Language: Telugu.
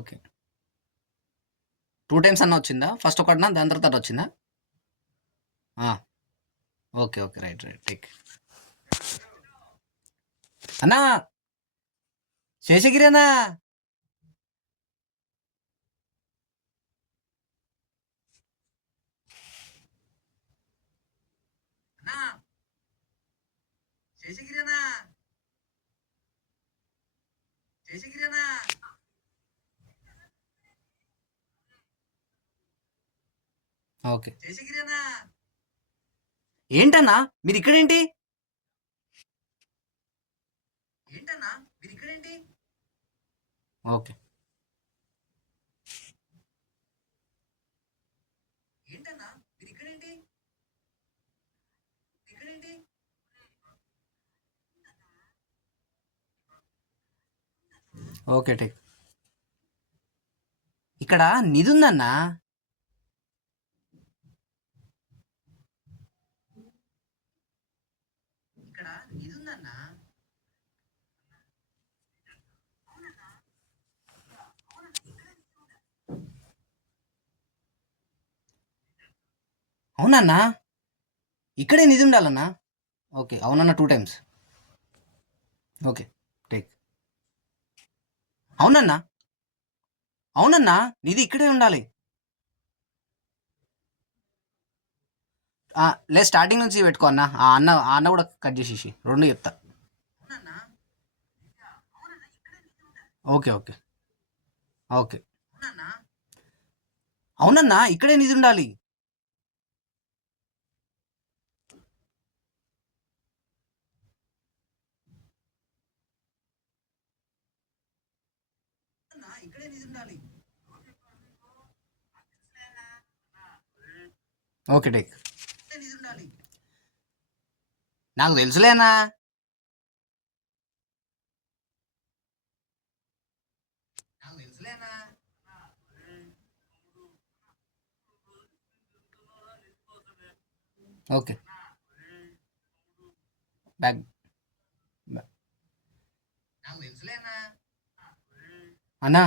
ఓకే. 2 టైమ్స్ అన్నా వచ్చిందా? ఫస్ట్ ఒకటినా? దాని తర్వాత వచ్చిందా? ఆ! Okay. Okay. Right. Right. Take. అన్నా! శేషగిరి అన్నా! అన్నా! శేషగిరి అన్నా! శేషగిరి అన్నా! ఓకే. శేషగిరి అన్నా! ఏంటన్నా? మీరిక్కడేంటి? ఏంటన్నా? మీరిక్కడేంటి? ఓకే. ఏంటన్నా? మీరిక్కడేంటి? ఇక్కడేంటి? ఓకే. టేక్. ఇక్కడ నిదుందన్నా. ఇక్కడ నిదుందన్నా. అవునన్నా? ఇక్కడే నిదుండాలన్నా? ఓకే. అవునన్నా 2 టైమ్స్. ఓకే. టేక్. అవునన్నా. అవునన్నా. నిధి ఇక్కడే ఉండాలి. లేదు స్టార్టింగ్ నుంచి పెట్టుకో అన్న. ఆ అన్న కూడా కట్ చేసేసి 2 చెప్తా. ఓకే. ఓకే. ఓకే. అవునన్నా ఇక్కడే నిధి ఉండాలి. ఇక్కడే నిధి ఉండాలి. ఓకే. టేక్. నాకు తెలుసులేనా. నాకు తెలుసులేనా. ఓకే. బ్యాక్. నాకు తెలుసులేనా. అన్నా